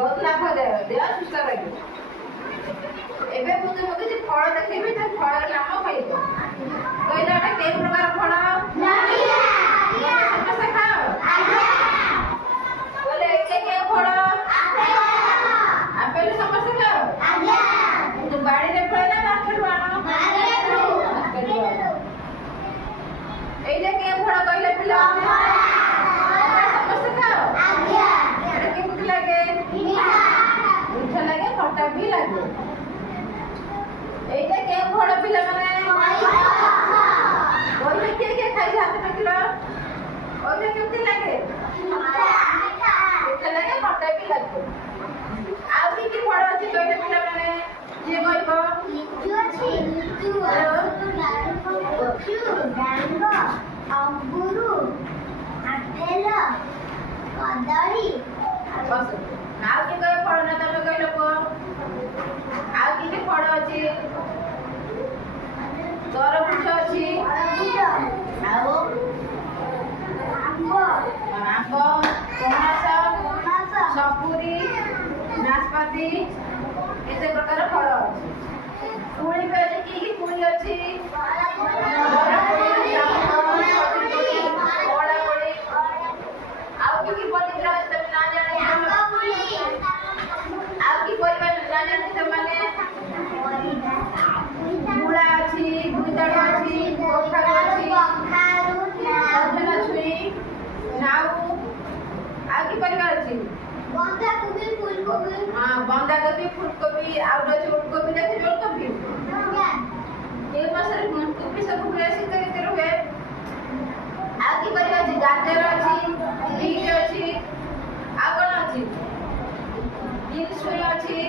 ବହୁତ ଲାଭଦାୟକ ଦେହ ସୁସ୍ଥ ରହିବ। ଏବେ ମୁଁ ତୁମକୁ କିଛି ଫଳ ଦେଖେଇବି, ସେ ଫଳର ନାମ କହିବ। କହିଲେ ଏଟା କେଉଁ ପ୍ରକାର ଫଳ? ସମସ୍ତେ ଖାଅ। କହିଲେ ଏଇଟା କେଉଁ ଫଳ? ଆପେଲ ସମସ୍ତେ ଖାଅ। ବାଡିରେ ଫଳ ନା ମାର୍କେଟରୁ ଆଣ? ଏଇଟା କେଉଁ ଫଳ କହିଲେ ପିଲା? ସମସ୍ତେ ଖାଅ। ଏଟା କେମିତି ଲାଗେ? ମିଠା ଲାଗେ, ଖଟା ବି ଲାଗେ। এইটা কেউ ফল পিলাମାନେ? ওইটা কিଏ କିଏ ଖାଇছে ହାତ ଟେକିଲ? ওইটা କେମିତି ଲାଗେ? ମିଠା ଲାଗେ, ଖଟା ବି ଲାଗେ। ଆଉ କି କି ଫଳ ଅଛି କହିଲେ ପିଲାମାନେ? କିଏ କହିବ? ଲିଚୁ ଅଛି, ଡାଳିମ୍ବ, ଅଙ୍ଗୁରୁ, ଆପେଲ, କଦଳୀ। ଆଉ କି କହିବ ଫଳ ନା ତମେ କହିଲ ପୁଅ? ଆଉ କି କି ଫଳ ଅଛି? ତରଭୁଜ ଅଛି, ଆଉ ଆମ୍ବ, ପଣସ, ପଣସ, ସପୁରୀ, ନାସପାତି, ଏତେ ପ୍ରକାର ଫଳ ଅଛି। କୋଳି ବି ଅଛି। କି କି କୋଳି ଅଛି? କଳା କୋଳି। ଆଉ କି କି ପନିପରିବା ଅଛି ତମେ ନା ଜାଣିଛ? ଆଉ କି ପରିବା ନା ଜାଣିଛ ସେମାନେ? ମୂଳା ଅଛି, ବୋଇତାଳୁ ଅଛି, କଖାରୁ ଅଛି, ସଜନା ଛୁଇଁ, ନାଉ। ଆଉ କି ପରିବା ଅଛି? ବନ୍ଧାକୋବି, ଫୁଲକୋବି। ହଁ, ବନ୍ଧାକୋବି, ଫୁଲକୋବି, ଆଉ ଗୋଟେ ଅଛି ଓଲକୋବି। ଦେଖିଛ ଓଲକୋବି? କେଉଁ ମାସରେ କୋବି ସବୁ ହୁଏ? ଶୀତ ଋତୁରେ ହୁଏ। ଆଉ କି ପରିବା ଅଛି? ଗାଜର ଅଛି, ବିଟ୍ ଅଛି, ଆଉ କଣ ଅଛି? ବିନ୍ସ ଛୁଇଁ ଅଛି।